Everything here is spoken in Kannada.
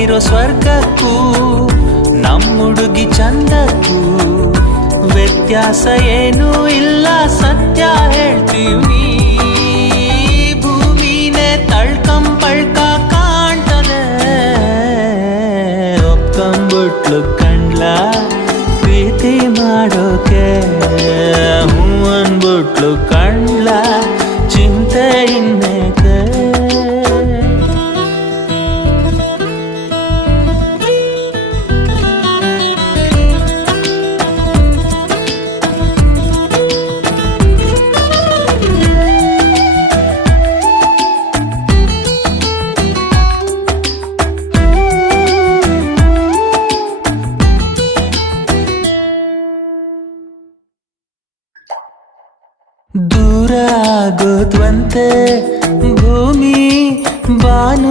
ಇರೋ ಸ್ವರ್ಗಕ್ಕೂ ನಮ್ಮುಡುಗಿ ಚಂದಕ್ಕೂ ವ್ಯತ್ಯಾಸ ಏನೂ ಇಲ್ಲ ಸತ್ಯ ಹೇಳ್ತೀವಿ. ಭೂಮಿನೇ ತಳ್ಕಂಬಳ್ಕ ಕಾಣ್ತದೆ ಒಪ್ಕೊಂಬಿಟ್ಲು ಕಂಡ್ಲ ಪ್ರೀತಿ ಮಾಡೋಕೆ ಹೂ ಅನ್ಬಿಟ್ಲು ಕಂಡ್ಲ ಚಿಂತೆ ಇನ್ನೇಕೆ. ದೂರ ಆಗೋದ್ವಂತೆ